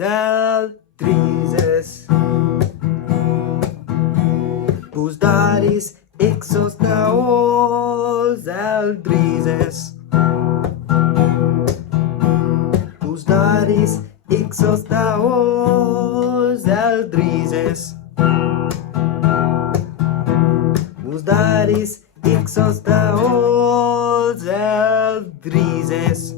Aldrizes. Os dares exos naos Aldrizes. Os dares exos naos Aldrizes. Os dares exos naos Aldrizes.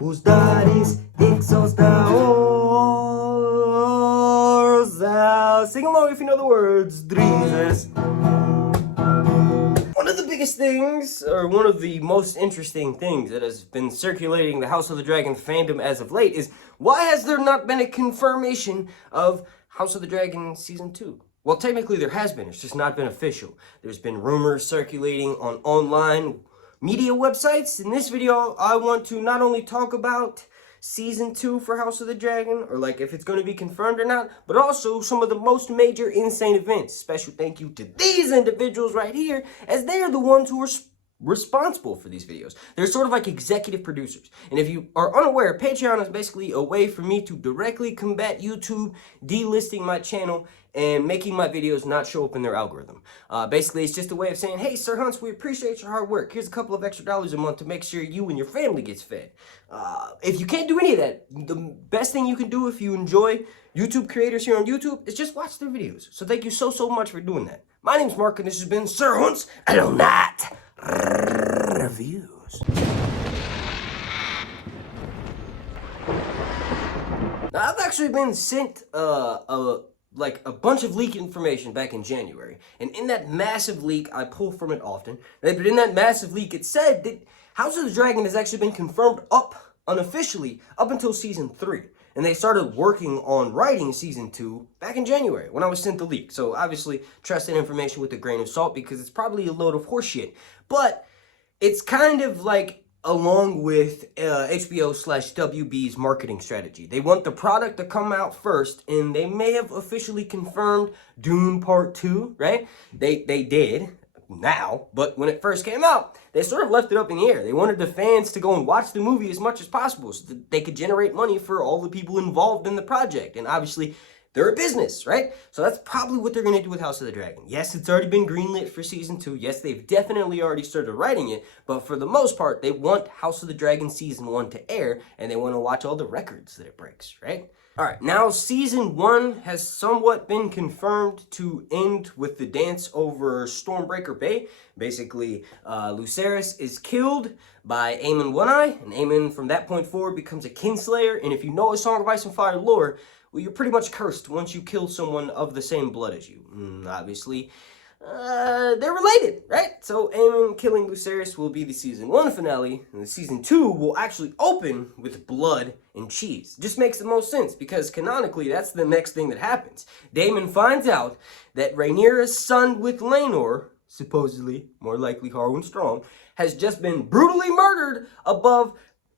Os dares exos naos Sing along if you know the words. Drizes. One of the biggest things, or one of the most interesting things that has been circulating the House of the Dragon fandom as of late is, why has there not been a confirmation of House of the Dragon Season 2? Well, technically there has been, it's just not been official. There's been rumors circulating on online media websites. In this video, I want to not only talk about Season 2 for House of the Dragon, or like if it's going to be confirmed or not, but also some of the most major insane events. Special thank you to these individuals right here, as they are the ones who are responsible for these videos. They're sort of like executive producers. And if you are unaware, Patreon is basically a way for me to directly combat YouTube delisting my channel and making my videos not show up in their algorithm. Basically, it's just a way of saying, hey, Sir Hunts, we appreciate your hard work. Here's a couple of extra dollars a month to make sure you and your family gets fed. If you can't do any of that, the best thing you can do if you enjoy YouTube creators here on YouTube is just watch their videos. So thank you so much for doing that. My name's Mark, and this has been Sir Hunts I do not reviews. Now, I've actually been sent a bunch of leak information back in January, and in that massive leak, I pull from it often, right? But in that massive leak, it said that House of the Dragon has actually been confirmed unofficially up until Season 3. And they started working on writing Season 2 back in January when I was sent the leak. So obviously, trust that information with a grain of salt because it's probably a load of horseshit. But it's kind of like along with HBO/WB's marketing strategy. They want the product to come out first, and they may have officially confirmed Dune Part 2, right? They did now, but when it first came out, they sort of left it up in the air. They wanted the fans to go and watch the movie as much as possible so that they could generate money for all the people involved in the project. And obviously, they're a business, right? So that's probably what they're going to do with House of the Dragon. Yes, it's already been greenlit for Season 2. Yes, they've definitely already started writing it. But for the most part, they want House of the Dragon Season 1 to air, and they want to watch all the records that it breaks, right? All right, now Season 1 has somewhat been confirmed to end with the dance over Stormbreaker Bay. Basically, Viserys is killed by Aemon One-Eye, and Aemon from that point forward becomes a kinslayer. And if you know a Song of Ice and Fire lore, well, you're pretty much cursed once you kill someone of the same blood as you. Obviously, they're related, right? So Aemon killing Viserys will be the Season 1 finale, and the Season 2 will actually open with blood and cheese. Just makes the most sense, because canonically, that's the next thing that happens. Daemon finds out that Rhaenyra's son with Laenor, supposedly, more likely Harwin Strong, has just been brutally murdered above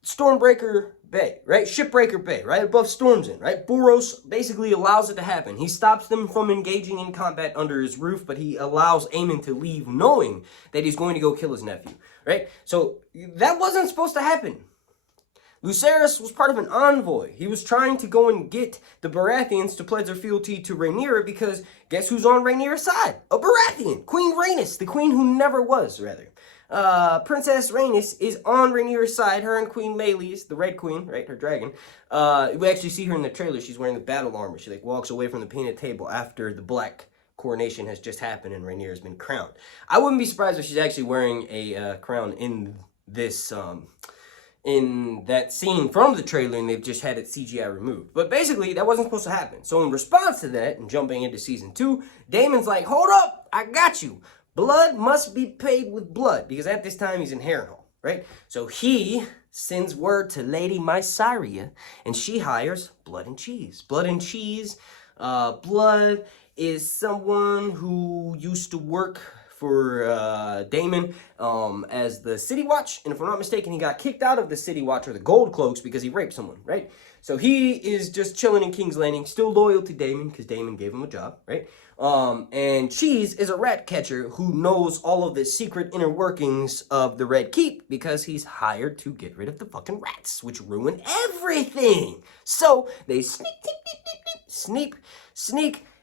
Stormbreaker Bay, right? Shipbreaker Bay, right? Above Storm's End, right? Boros basically allows it to happen. He stops them from engaging in combat under his roof, but he allows Aemon to leave knowing that he's going to go kill his nephew, right? So that wasn't supposed to happen. Viserys was part of an envoy. He was trying to go and get the Baratheons to pledge their fealty to Rhaenyra because guess who's on Rhaenyra's side? A Baratheon! Queen Rhaenys, the queen who never was, rather. Princess Rhaenys is on Rhaenyra's side. Her and Queen Meleys, the Red Queen, right, her dragon. We actually see her in the trailer. She's wearing the battle armor. She like walks away from the painted table after the black coronation has just happened and Rhaenyra's been crowned. I wouldn't be surprised if she's actually wearing a crown in this in that scene from the trailer, and they've just had it CGI removed. But basically, that wasn't supposed to happen. So in response to that, and jumping into Season 2, Daemon's like, hold up, I got you. Blood must be paid with blood, because at this time he's in Harrenhal, right? So he sends word to Lady Mysaria, and she hires Blood and Cheese. Blood and Cheese, Blood is someone who used to work for Daemon as the City Watch, and if I'm not mistaken, he got kicked out of the City Watch or the Gold Cloaks because he raped someone, right? So he is just chilling in King's Landing, still loyal to Daemon because Daemon gave him a job, right? And Cheese is a rat catcher who knows all of the secret inner workings of the Red Keep because he's hired to get rid of the fucking rats, which ruin everything. So they sneak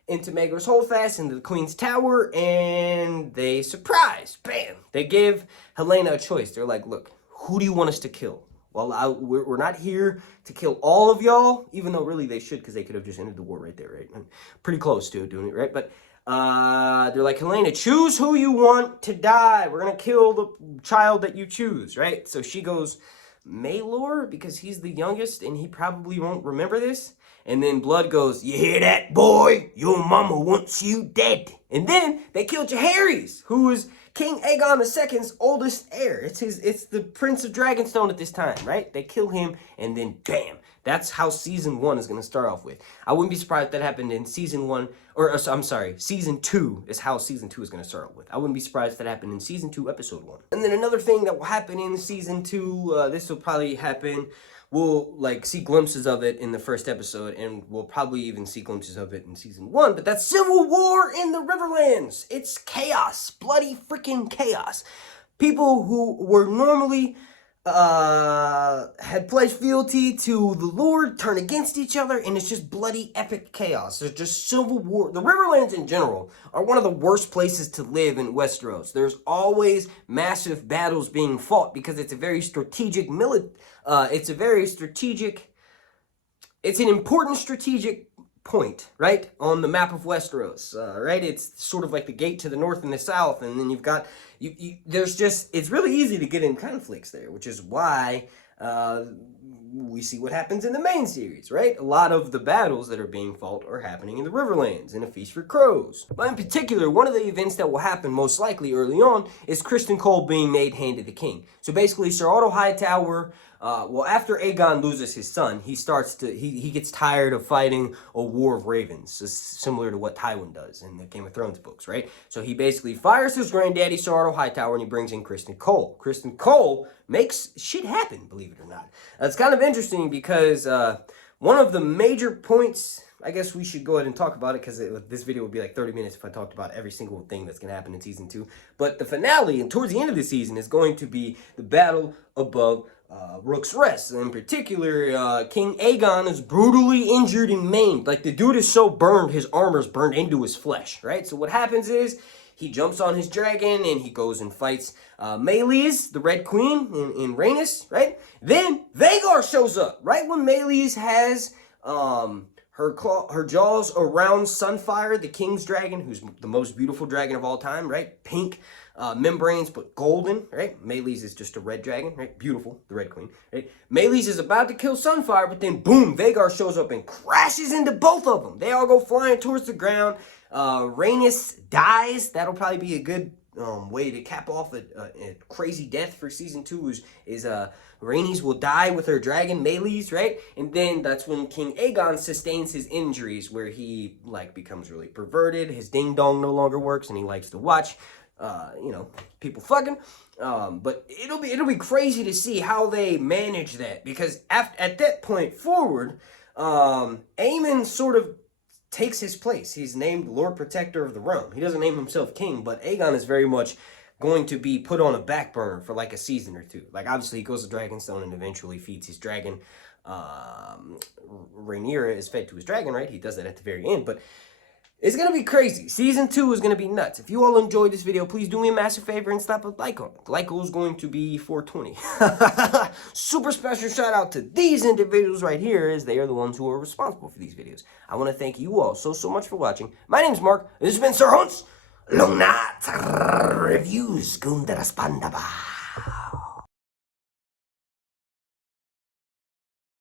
into Maegor's Holdfast, into the Queen's Tower, and they surprise, bam! They give Helaena a choice. They're like, look, who do you want us to kill? Well, we're not here to kill all of y'all, even though really they should, because they could have just ended the war right there, right? And pretty close to doing it, right? But they're like, Helaena, choose who you want to die. We're going to kill the child that you choose, right? So she goes, Maelor, because he's the youngest, and he probably won't remember this. And then Blood goes, you hear that, boy? Your mama wants you dead. And then they kill Jaehaerys, who is King Aegon II's oldest heir. It's the Prince of Dragonstone at this time, right? They kill him, and then bam. That's how season 1 is going to start off with. I wouldn't be surprised if that happened in season 1, or I'm sorry, season 2 is how season 2 is going to start off with. I wouldn't be surprised if that happened in season 2, episode 1. And then another thing that will happen in season 2, this will probably happen. We'll like see glimpses of it in the first episode, and we'll probably even see glimpses of it in season 1, but that's civil war in the Riverlands. It's chaos, bloody freaking chaos. People who were normally had pledged fealty to the Lord turn against each other, and it's just bloody epic chaos. There's just civil war. The Riverlands in general are one of the worst places to live in Westeros. There's always massive battles being fought because it's a very strategic it's an important strategic point, right, on the map of Westeros, right? It's sort of like the gate to the north and the south, and then you've got, it's really easy to get in conflicts there, which is why we see what happens in the main series, right? A lot of the battles that are being fought are happening in the Riverlands, in A Feast for Crows. But in particular, one of the events that will happen most likely early on is Criston Cole being made Hand of the King. So basically, Sir Otto Hightower, after Aegon loses his son, he gets tired of fighting a war of ravens, similar to what Tywin does in the Game of Thrones books, right? So he basically fires his granddaddy, Sir Otto Hightower, and he brings in Criston Cole. Criston Cole makes shit happen, believe it or not. It's kind of interesting because one of the major points, I guess we should go ahead and talk about it because this video would be like 30 minutes if I talked about every single thing that's going to happen in season 2. But the finale, and towards the end of the season, is going to be the battle above Rook's Rest. In particular, King Aegon is brutally injured and maimed. Like, the dude is so burned, his armor's burned into his flesh, right? So what happens is, he jumps on his dragon and he goes and fights Melis, the Red Queen, in Rhaenys, right? Then Vhagar shows up, right when Melis has her jaws around Sunfire, the King's dragon, who's the most beautiful dragon of all time, right? Pink membranes, but golden, right? Melis is just a red dragon, right? Beautiful, the Red Queen, right? Melis is about to kill Sunfire, but then boom, Vhagar shows up and crashes into both of them. They all go flying towards the ground. Rhaenys dies. That'll probably be a good way to cap off a crazy death for season 2 is Rhaenys will die with her dragon Melis, right? And then that's when King Aegon sustains his injuries, where he like becomes really perverted. His ding dong no longer works, and he likes to watch people fucking. But it'll be crazy to see how they manage that, because at that point forward, Aemon sort of takes his place. He's named Lord Protector of the Realm. He doesn't name himself king, but Aegon is very much going to be put on a back burner for like a season or 2. Like, obviously he goes to Dragonstone and eventually feeds his dragon. Rhaenyra is fed to his dragon, right? He does that at the very end, but it's going to be crazy. Season 2 is going to be nuts. If you all enjoyed this video, please do me a massive favor and slap a like on it. The like goal is going to be 420. Super special shout out to these individuals right here, as they are the ones who are responsible for these videos. I want to thank you all so much for watching. My name's Mark. This has been Sir Hunts. Long night reviews. Gunda Spandaba.